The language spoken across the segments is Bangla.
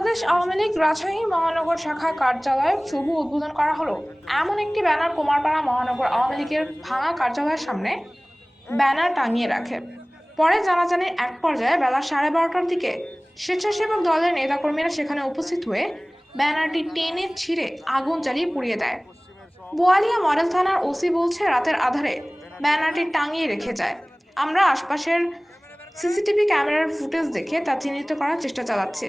বাংলাদেশ আওয়ামী লীগ রাজশাহী মহানগর শাখা কার্যালয় শুভ উদ্বোধন করা হলো। এমন একটি ব্যানার কুমারপাড়া মহানগর আওয়ামী লীগের ভাঙা কার্যালয়ের সামনে ব্যানার টাঙিয়ে রাখে। পরে জানাজানির এক পর্যায়ে বেলা 12:30টার দিকে স্বেচ্ছাসেবক দলের নেতাকর্মীরা সেখানে উপস্থিত হয়ে ব্যানারটি টেনে ছিঁড়ে আগুন জ্বালিয়ে পুড়িয়ে দেয়। বোয়ালিয়া মডেল থানার ওসি বলছে, রাতের আধারে ব্যানারটি টাঙিয়ে রেখে যায়। আমরা আশপাশের সিসিটিভি ক্যামেরার ফুটেজ দেখে তা চিহ্নিত করার চেষ্টা চালাচ্ছি।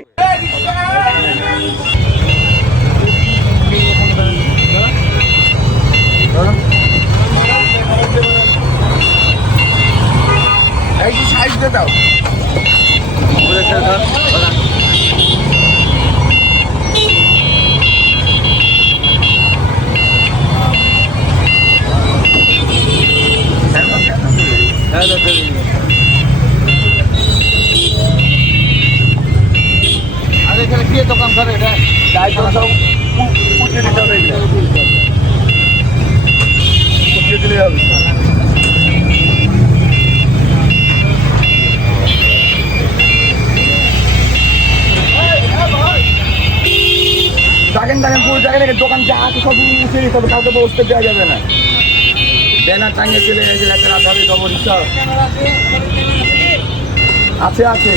আরে এখানে কে দোকান করে এটা দায়িত্ব সব উঠিয়ে দিতে হবে, উঠিয়ে দিলে হবে। দেখেন পুরো জায়গায় দোকান যা আছে সব উঠিয়ে দিতে হবে, কাউকে বসতে দেওয়া যাবে না। ব্যানার টাঙিয়ে চলে গেছে, একটা রাত হবে খবর আছে আছে।